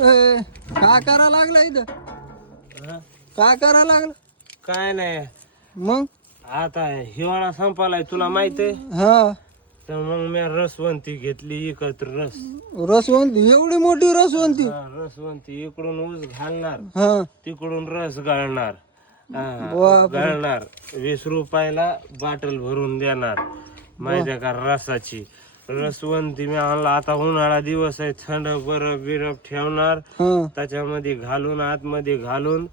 काय करा लागला इथं? काय करा लागला? काय नाही, मग आता हिवाळा संपालाय तुला माहित आहे. हा तर मग मी रसवंती घेतली एकत्र रसवंती, एवढी मोठी रसवंती? रसवंती इकडून ऊस घालणार, हा तिकडून रस गाळणार. बापरे. गाळणार 20 रुपयाला बाटल भरून देणार माहिती का रसाची. रसवंती मी आणला, आता उन्हाळा दिवस आहे, थंड बरफ बिरफ ठेवणार, हा त्याच्यामध्ये घालून आतमध्ये घालून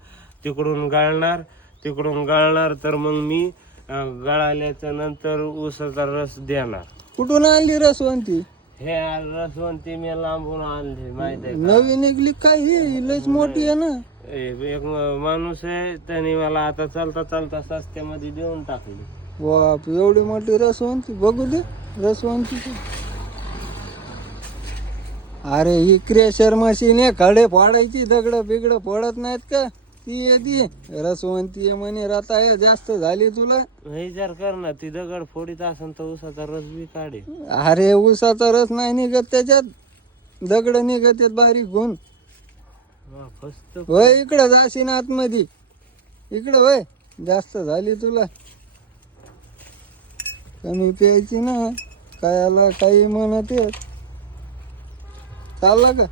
तिकडून गाळणार तर मग मी गळाल्याच्या नंतर ऊसाचा रस देणार. कुठून आणली रसवंती? हे रसवंती मी लांबून आणली माहिती आहे का. नवीन निघली काय? ही लयच मोठी आहे ना. एक माणूस आहे, त्याने मला आता चालता चालता सस्त्यामध्ये देऊन टाकली. बाप, एवढी मोठी रसवंती, बघू दे रसवंती. अरे ही क्रेशर मशीन आहे, खडे फोडायची, दगड बिगड फोडत नाहीत का? ती येते रसवंती म्हणे. रता आहे जास्त झाली तुला. विचार कर ना, ती दगड फोडीत असेल तर ऊसाचा रस बी काढे. अरे ऊसाचा रस नाही निघत त्याच्यात, दगड निघत आहेत बारीक गुण. वय इकडं जाशील आतमध्ये, इकडं वय. जास्त झाली तुला, कमी प्यायची ना. कायला काही म्हणत चालला का?